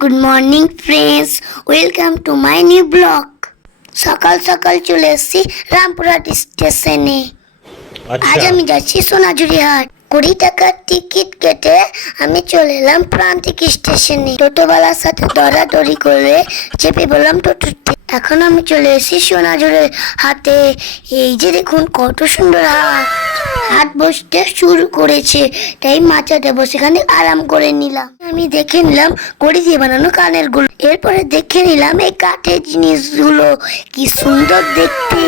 Good morning friends welcome to my new blog সকাল সকাল চলে এসেছি রামপুরহাট স্টেশনে। আজ আচ্ছা আমি যাচ্ছি সোনাঝুরি হাট কুড়ি টাকার টিকিট কেটে আমি চলে এলাম প্রান্তিক স্টেশনে। টোটোওয়ালার সাথে দরাদরি করে চেপে বললাম টোটোতে এখন আমি চলে এসেছি সোনাঝুরির হাতে। এই যে দেখুন কত সুন্দর হাত। হাট বসতে শুরু করেছে। তাই মাচাতে বসে এখানে আরাম করে নিলাম। আমি দেখে নিলাম কড়ি দিয়ে বানানো কানেরগুলো এরপরে দেখে নিলাম এই কাঠের জিনিসগুলো। কি সুন্দর দেখতে।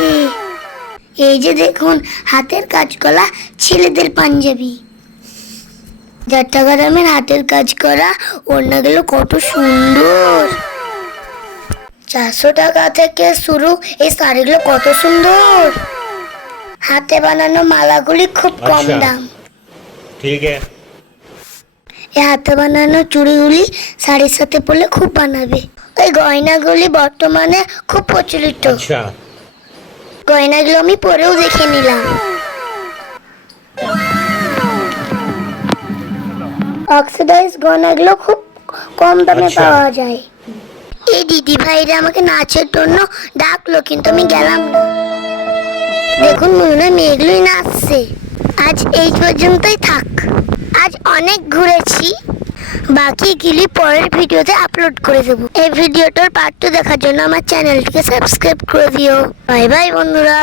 এই যে দেখুন হাতের কাজ করা ছেলেদের পাঞ্জাবি। যাত্রাগ্রামের হাতের কাজ করা, ওড়নাগুলো কত সুন্দর। চারশো টাকা থেকে শুরু। এই শাড়িগুলো কত সুন্দর। হাতে বানানো মালাগুলি খুব কম আচ্ছা। দাম। ঠিক এই হাতে বানানো চুড়িগুলি শাড়ির সাথে পরলে খুব বানাবে। এই গয়নাগুলি বর্তমানে খুব প্রচলিত। আচ্ছা। গয়নাগুলো আমি পরেও দেখে নিলাম। অক্সিডাইজ গয়নাগুলো খুব কম দামে আচ্ছা। পাওয়া যায়। এই দিদি ভাইরা আমাকে নাচের জন্য ডাকলো, কিন্তু আমি গেলাম না। দেখুন মনে মেয়েগুলোই নাচছে। আজ এই পর্যন্তই থাক। আজ অনেক ঘুরেছি, বাকি বাকিগুলি পরের ভিডিওতে আপলোড করে দেবো। এই ভিডিওটার পার্ট টু দেখার জন্য আমার চ্যানেলটিকে সাবস্ক্রাইব করে দিও। বাই বাই বন্ধুরা।